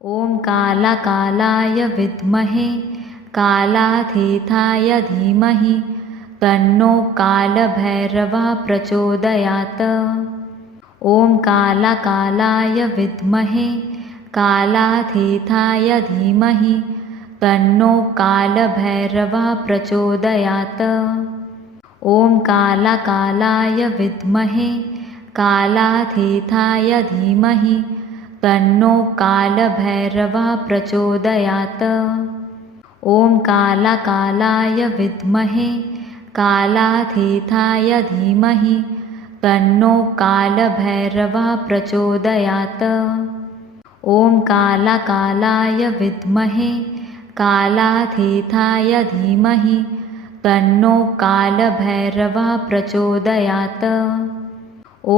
ॐ कालाकालाय विद्महे कालातीताय धीमहि तन्नो कालभैरवः प्रचोदयात्। ॐ कालाकालाय विद्महे कालातीताय धीमहि तन्नो कालभैरवः प्रचोदयात्। ॐ कालाकालाय विद्महे कालातीताय धीमहि तन्नो कालभैरवः प्रचोदयात्। ॐ कालाकालाय विद्महे कालातीताय धीमहि तन्नो कालभैरवः प्रचोदयात्। ॐ कालाकालाय विद्महे कालातीताय धीमहि तन्नो कालभैरवः प्रचोदयात्।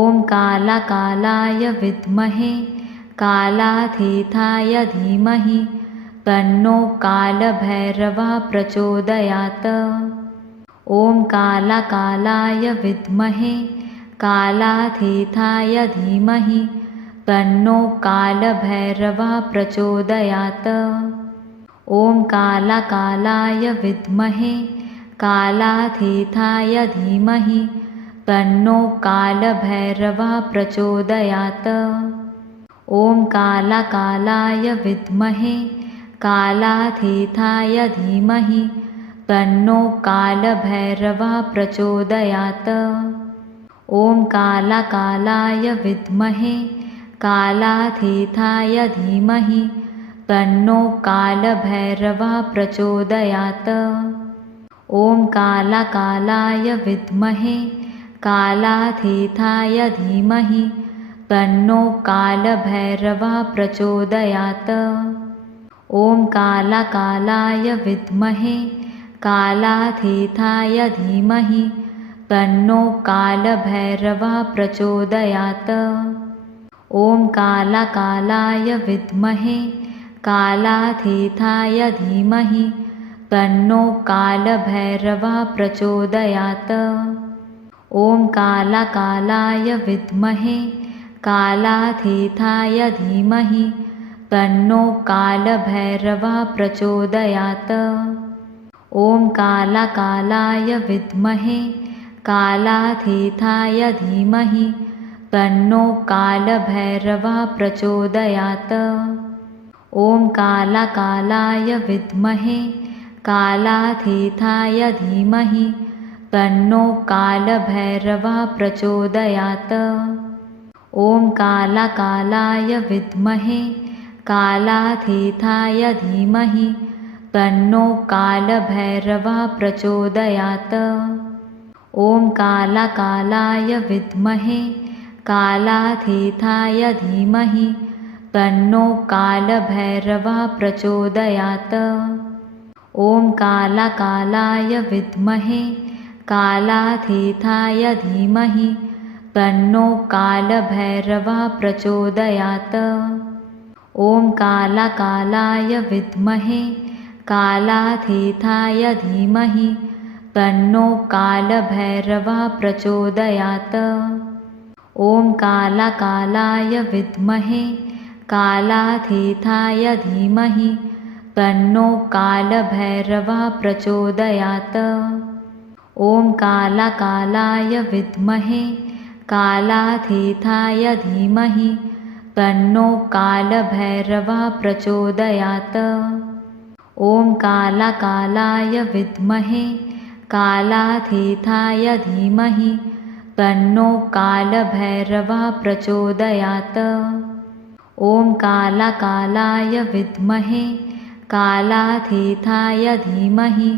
ॐ कालाकालाय विद्महे कालातीताय धीमहि तन्नो कालभैरवः प्रचोदयात्। ॐ कालाकालाय विद्महे कालातीताय धीमहि तन्नो कालभैरवः प्रचोदयात्। ॐ कालाकालाय विद्महे कालातीताय धीमहि तन्नो कालभैरवः प्रचोदयात्। ॐ कालाकालाय विद्महे कालातीताय धीमहि तन्नो कालभैरवः प्रचोदयात्। ॐ कालाकालाय विद्महे कालातीताय धीमहि तन्नो कालभैरवः प्रचोदयात्। ॐ कालाकालाय विद्महे कालातीताय धीमहि तन्नो कालभैरवः प्रचोदयात्। ॐ कालाकालाय विद्महे कालातीताय धीमहि तन्नो कालभैरवः प्रचोदयात्। ॐ कालाकालाय विद्महे कालातीताय धीमहि तन्नो कालभैरवः प्रचोदयात्। ॐ कालाकालाय विद्महे कालातीताय धीमहि तन्नो कालभैरवः प्रचोदयात्। ॐ कालाकालाय विद्महे कालातीताय धीमहि तन्नो कालभैरवः प्रचोदयात्। ॐ कालाकालाय विद्महे कालातीताय धीमहि तन्नो कालभैरवः प्रचोदयात्। ॐ कालाकालाय विद्महे कालातीताय धीमहि तन्नो कालभैरवः प्रचोदयात्। ॐ कालाकालाय विद्महे कालातीताय धीमहि तन्नो कालभैरवः प्रचोदयात्। ॐ कालाकालाय विद्महे कालातीताय धीमहि तन्नो कालभैरवः प्रचोदयात्। ॐ कालाकालाय विद्महे कालातीताय धीमहि तन्नो कालभैरवः प्रचोदयात्। ॐ कालाकालाय विद्महे कालातीताय धीमहि तन्नो कालभैरवः प्रचोदयात्। ॐ कालाकालाय विद्महे कालातीताय धीमहि तन्नो कालभैरवः प्रचोदयात्। ॐ कालाकालाय विद्महे कालातीताय धीमहि तन्नो कालभैरवः प्रचोदयात्। ॐ कालाकालाय विद्महे कालातीताय धीमहि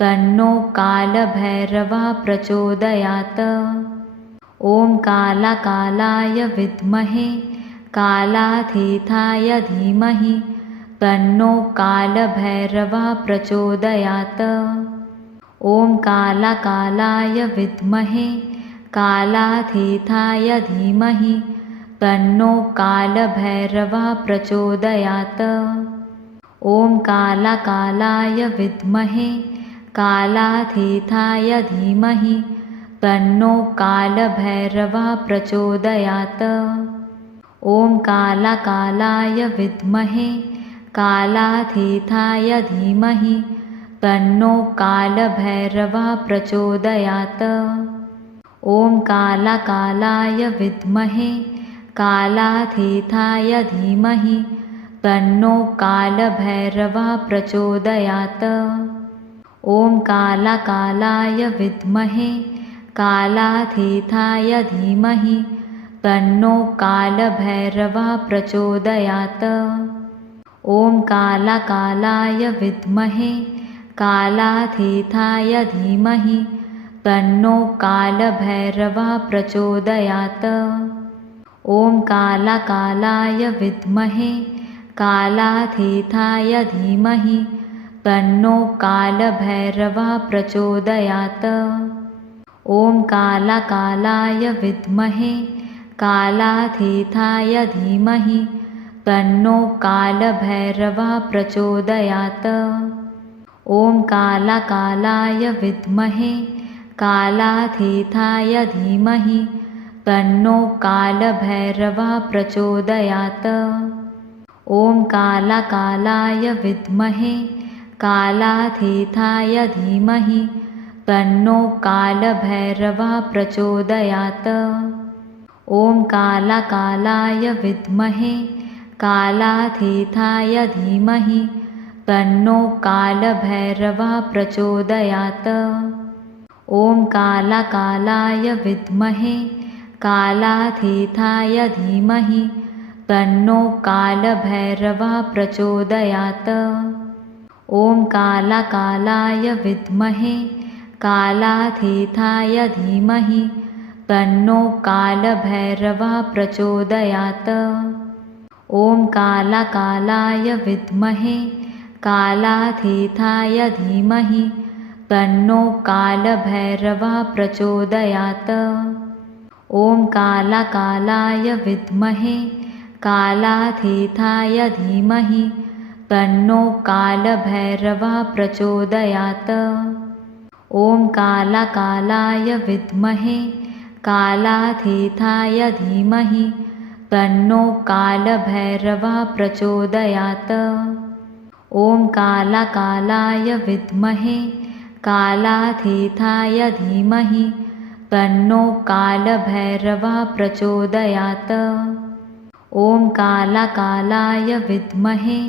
तन्नो कालभैरवः प्रचोदयात्। ॐ कालाकालाय विद्महे कालातीताय धीमहि तन्नो कालभैरवः प्रचोदयात्। ॐ कालाकालाय विद्महे कालातीताय धीमहि तन्नो कालभैरवः प्रचोदयात्। ॐ कालाकालाय विद्महे कालातीताय धीमहि तन्नो कालभैरवः प्रचोदयात्। ॐ कालाकालाय विद्महे कालातीताय धीमहि तन्नो कालभैरवः प्रचोदयात्। ॐ कालाकालाय विद्महे कालातीताय धीमहि तन्नो कालभैरवः प्रचोदयात्। ॐ कालाकालाय विद्महे कालातीताय धीमहि तन्नो कालभैरवः प्रचोदयात्। ॐ कालाकालाय विद्महे कालातीताय धीमहि तन्नो कालभैरवः प्रचोदयात्। ॐ कालाकालाय विद्महे कालातीताय धीमहि तन्नो कालभैरवः प्रचोदयात्। ॐ कालाकालाय विद्महे कालातीताय धीमहि तन्नो कालभैरवः प्रचोदयात्। ॐ कालाकालाय विद्महे कालातीताय धीमहि तन्नो कालभैरवः प्रचोदयात्। ॐ कालाकालाय विद्महे कालातीताय धीमहि तन्नो कालभैरवः प्रचोदयात्। ॐ कालाकालाय विद्महे कालातीताय धीमहि तन्नो कालभैरवः प्रचोदयात्। ॐ कालाकालाय विद्महे कालातीताय धीमहि तन्नो कालभैरवः प्रचोदयात्। ॐ कालाकालाय विद्महे कालातीताय धीमहि तन्नो कालभैरवः प्रचोदयात्। ॐ कालाकालाय विद्महे कालातीताय धीमहि तन्नो कालभैरवः प्रचोदयात्। ॐ कालाकालाय विद्महे कालातीताय धीमहि तन्नो कालभैरवः प्रचोदयात्। ॐ कालाकालाय विद्महे कालातीताय धीमहि तन्नो कालभैरवः प्रचोदयात्। ॐ कालाकालाय विद्महे कालातीताय धीमहि तन्नो कालभैरवः प्रचोदयात्। ॐ कालाकालाय विद्महे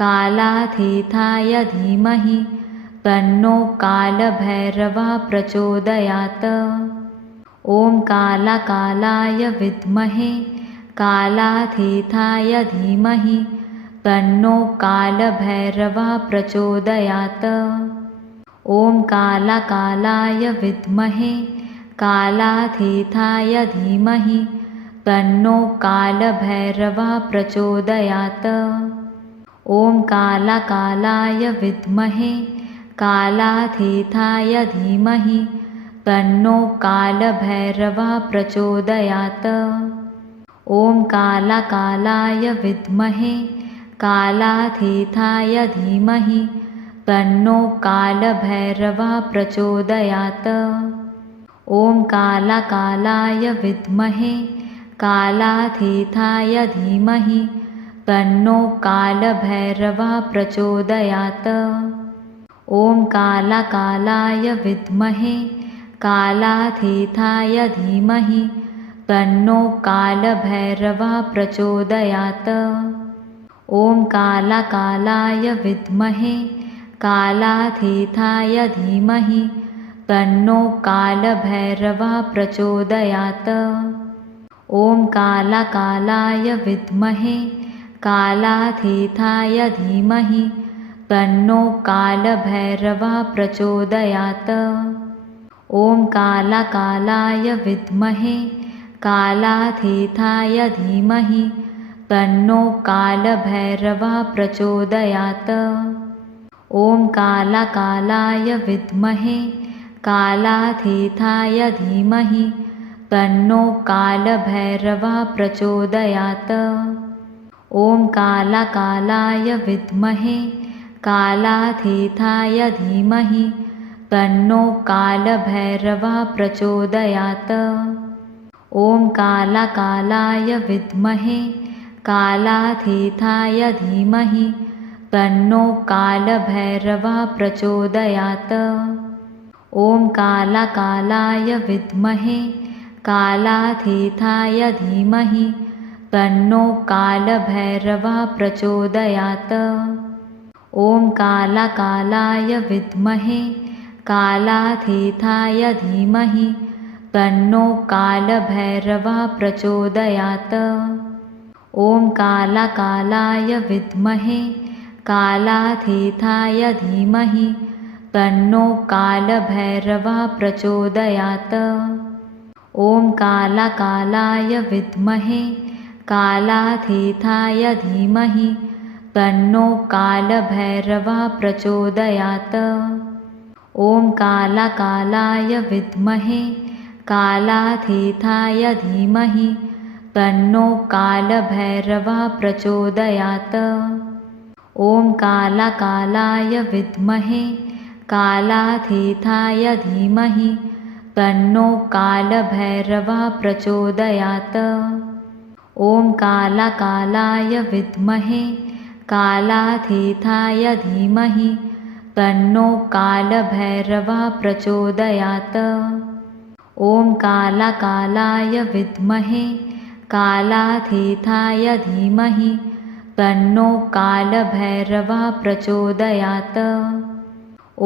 कालातीताय धीमहि तन्नो कालभैरवः प्रचोदयात्। ॐ कालाकालाय विद्महे कालातीताय धीमहि तन्नो कालभैरवः प्रचोदयात्। ॐ कालाकालाय विद्महे कालातीताय धीमहि तन्नो कालभैरवः प्रचोदयात्। ॐ कालाकालाय विद्महे कालातीताय धीमहि तन्नो कालभैरवः प्रचोदयात्। ॐ कालाकालाय विद्महे कालातीताय धीमहि तन्नो कालभैरवः प्रचोदयात्। ॐ कालाकालाय विद्महे कालातीताय धीमहि तन्नो कालभैरवः प्रचोदयात्। ॐ कालाकालाय विद्महे कालातीताय धीमहि तन्नो कालभैरवः प्रचोदयात्। ॐ कालाकालाय विद्महे कालातीताय धीमहि तन्नो कालभैरवः प्रचोदयात्। ॐ कालाकालाय विद्महे कालातीताय धीमहि तन्नो कालभैरवः प्रचोदयात्। ॐ कालाकालाय विद्महे कालातीताय धीमहि तन्नो कालभैरवः प्रचोदयात्। ॐ कालाकालाय विद्महे कालातीताय धीमहि तन्नो कालभैरवः प्रचोदयात्। ॐ कालाकालाय विद्महे कालातीताय धीमहि तन्नो कालभैरवः प्रचोदयात्। ॐ कालाकालाय विद्महे कालातीताय धीमहि तन्नो कालभैरवः प्रचोदयात्। ॐ कालाकालाय विद्महे कालातीताय धीमहि तन्नो कालभैरवः प्रचोदयात्। ॐ कालाकालाय विद्महे कालातीताय धीमहि तन्नो कालभैरवः प्रचोदयात्। ॐ कालाकालाय विद्महे कालातीताय धीमहि तन्नो कालभैरवः प्रचोदयात्। ॐ कालाकालाय विद्महे कालातीताय धीमहि तन्नो कालभैरवः प्रचोदयात्। ॐ कालाकालाय विद्महे कालातीताय धीमहि तन्नो कालभैरवः प्रचोदयात्। ॐ कालाकालाय विद्महे कालातीताय धीमहि तन्नो कालभैरवः प्रचोदयात्। ॐ कालाकालाय विद्महे कालातीताय धीमहि तन्नो कालभैरवः प्रचोदयात्। ॐ कालाकालाय विद्महे कालातीताय धीमहि तन्नो कालभैरवः प्रचोदयात्।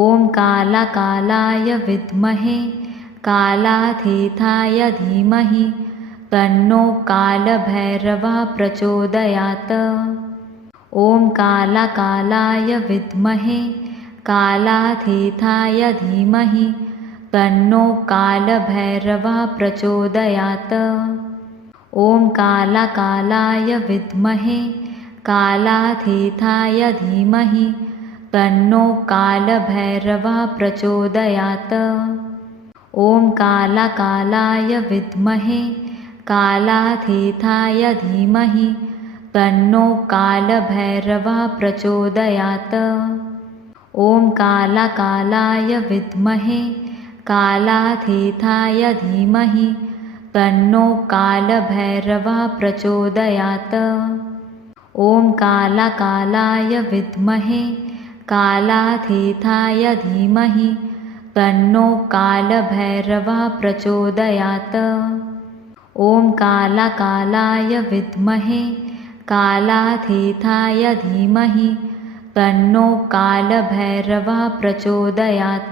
ॐ कालाकालाय विद्महे कालातीताय धीमहि तन्नो कालभैरवः प्रचोदयात्। ॐ कालाकालाय विद्महे कालातीताय धीमहि तन्नो कालभैरवः प्रचोदयात्। ॐ कालाकालाय विद्महे कालातीताय धीमहि तन्नो कालभैरवः प्रचोदयात्। ॐ कालाकालाय विद्महे कालातीताय धीमहि तन्नो कालभैरवः प्रचोदयात्। ॐ कालाकालाय विद्महे कालातीताय धीमहि तन्नो कालभैरवः प्रचोदयात्। ॐ कालाकालाय विद्महे कालातीताय धीमहि तन्नो कालभैरवः प्रचोदयात्। ॐ कालाकालाय विद्महे कालातीताय धीमहि तन्नो कालभैरवः प्रचोदयात्।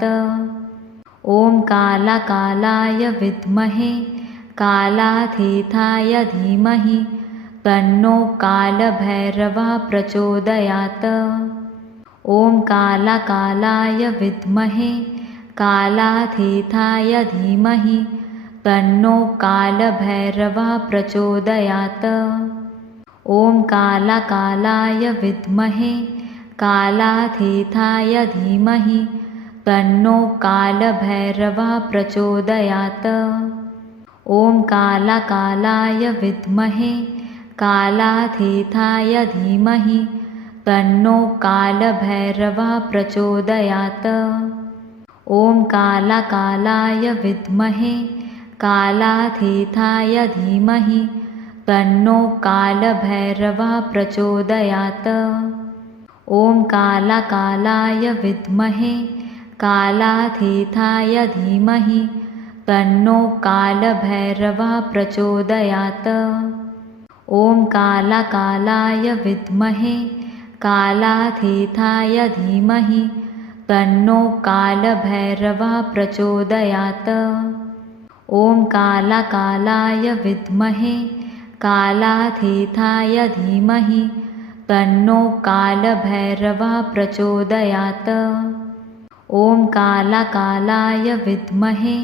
ॐ कालाकालाय विद्महे कालातीताय धीमहि तन्नो कालभैरवः प्रचोदयात्। ॐ कालाकालाय विद्महे कालातीताय धीमहि तन्नो कालभैरवः प्रचोदयात्। ॐ कालाकालाय विद्महे कालातीताय धीमहि तन्नो कालभैरवः प्रचोदयात्। ॐ कालाकालाय विद्महे कालातीताय धीमहि तन्नो कालभैरवः प्रचोदयात्। ॐ कालाकालाय विद्महे कालातीताय धीमहि तन्नो कालभैरवः प्रचोदयात्। ॐ कालाकालाय विद्महे कालातीताय धीमहि तन्नो कालभैरवः प्रचोदयात्। ॐ कालाकालाय विद्महे कालातीताय धीमहि तन्नो कालभैरवः प्रचोदयात्। ॐ कालाकालाय विद्महे कालातीताय धीमहि तन्नो कालभैरवः प्रचोदयात्। ॐ कालाकालाय विद्महे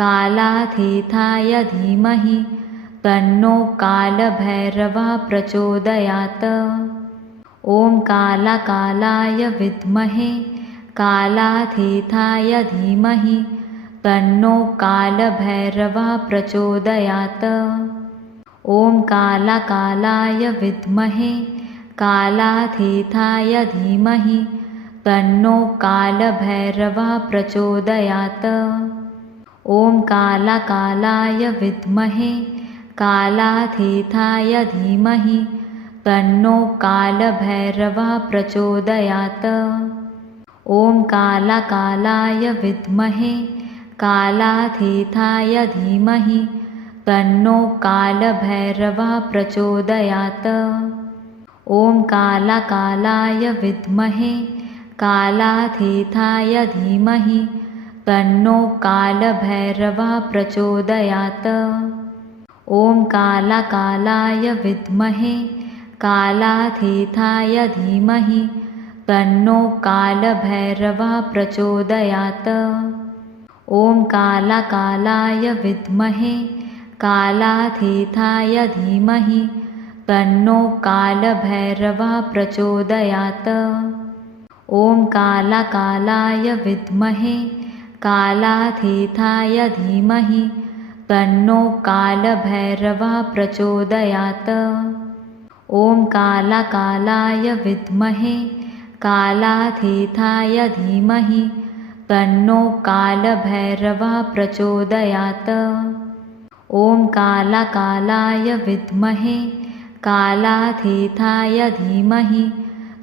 कालातीताय धीमहि तन्नो कालभैरवः प्रचोदयात्। ॐ कालाकालाय विद्महे कालातीताय धीमहि तन्नो कालभैरवः प्रचोदयात्। ॐ कालाकालाय विद्महे कालातीताय धीमहि तन्नो कालभैरवः प्रचोदयात्। ॐ कालाकालाय विद्महे कालातीताय धीमहि तन्नो कालभैरवः प्रचोदयात्। ॐ कालाकालाय विद्महे कालातीताय धीमहि तन्नो कालभैरवः प्रचोदयात्। ॐ कालाकालाय विद्महे कालातीताय धीमहि तन्नो कालभैरवः प्रचोदयात्। ॐ कालाकालाय विद्महे कालातीताय धीमहि तन्नो कालभैरवः प्रचोदयात्। ॐ कालाकालाय विद्महे कालातीताय धीमहि तन्नो कालभैरवः प्रचोदयात्। ॐ कालाकालाय विद्महे कालातीताय धीमहि तन्नो कालभैरवः प्रचोदयात्। ॐ कालाकालाय विद्महे कालातीताय धीमहि तन्नो कालभैरवः प्रचोदयात्। ॐ कालाकालाय विद्महे कालातीताय धीमहि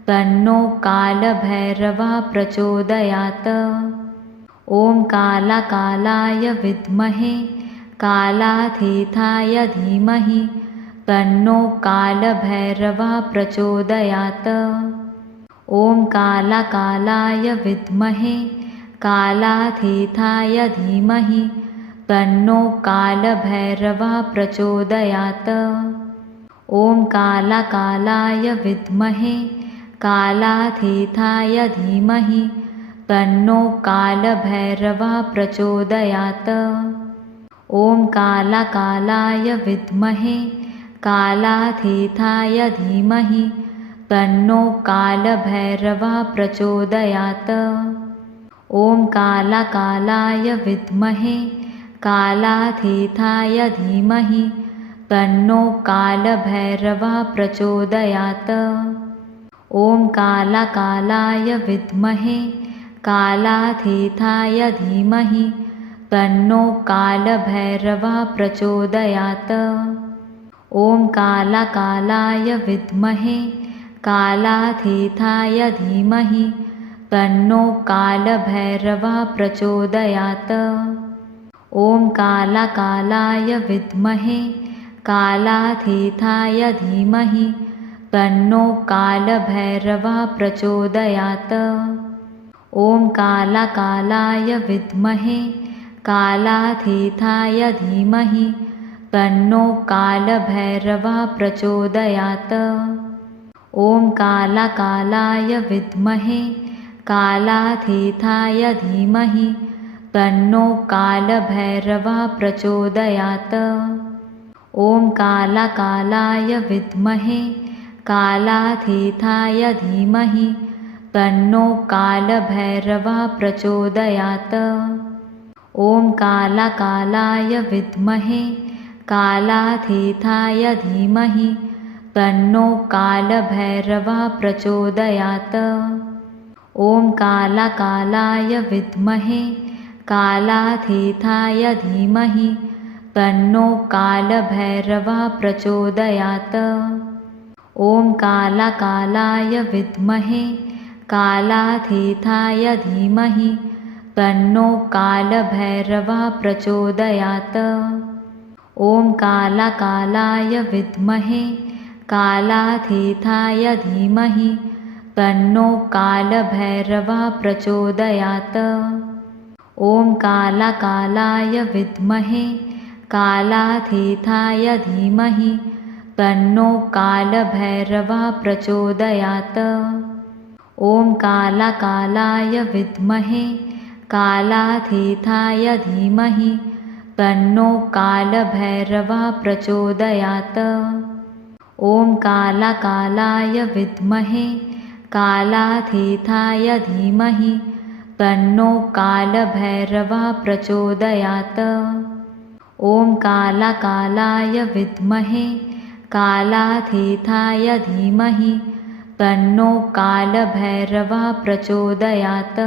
तन्नो कालभैरवः प्रचोदयात्। ॐ कालाकालाय विद्महे कालातीताय धीमहि तन्नो कालभैरवः प्रचोदयात्। ॐ कालाकालाय विद्महे कालातीताय धीमहि तन्नो कालभैरवः प्रचोदयात्। ॐ कालाकालाय विद्महे कालातीताय धीमहि तन्नो कालभैरवः प्रचोदयात्। ॐ कालाकालाय विद्महे कालातीताय धीमहि तन्नो कालभैरवः प्रचोदयात्। ॐ कालाकालाय विद्महे कालातीताय धीमहि तन्नो कालभैरवः प्रचोदयात्। ॐ कालाकालाय विद्महे कालातीताय धीमहि तन्नो कालभैरवः प्रचोदयात्। ॐ कालाकालाय विद्महे कालातीताय धीमहि तन्नो कालभैरवः प्रचोदयात्। ॐ कालाकालाय विद्महे कालातीताय धीमहि तन्नो कालभैरवः प्रचोदयात्। ॐ कालाकालाय विद्महे कालातीताय धीमहि तन्नो कालभैरवः प्रचोदयात्। ॐ कालाकालाय विद्महे कालातीताय धीमहि तन्नो कालभैरवः प्रचोदयात्। ॐ कालाकालाय विद्महे कालातीताय धीमहि तन्नो कालभैरवः प्रचोदयात्। ॐ कालाकालाय विद्महे कालातीताय धीमहि तन्नो कालभैरवः प्रचोदयात्। ॐ कालाकालाय विद्महे कालातीताय धीमहि तन्नो कालभैरवः प्रचोदयात्। ॐ कालाकालाय विद्महे कालातीताय धीमहि तन्नो कालभैरवः प्रचोदयात्। ॐ कालाकालाय विद्महे कालातीताय धीमहि तन्नो कालभैरवः प्रचोदयात्। ॐ कालाकालाय विद्महे कालातीताय धीमहि तन्नो कालभैरवः प्रचोदयात्। ॐ कालाकालाय विद्महे कालातीताय धीमहि तन्नो कालभैरवः प्रचोदयात्। ॐ कालाकालाय विद्महे कालातीताय धीमहि तन्नो कालभैरवः प्रचोदयात्। ॐ कालाकालाय विद्महे कालातीताय धीमहि तन्नो कालभैरवः प्रचोदयात्।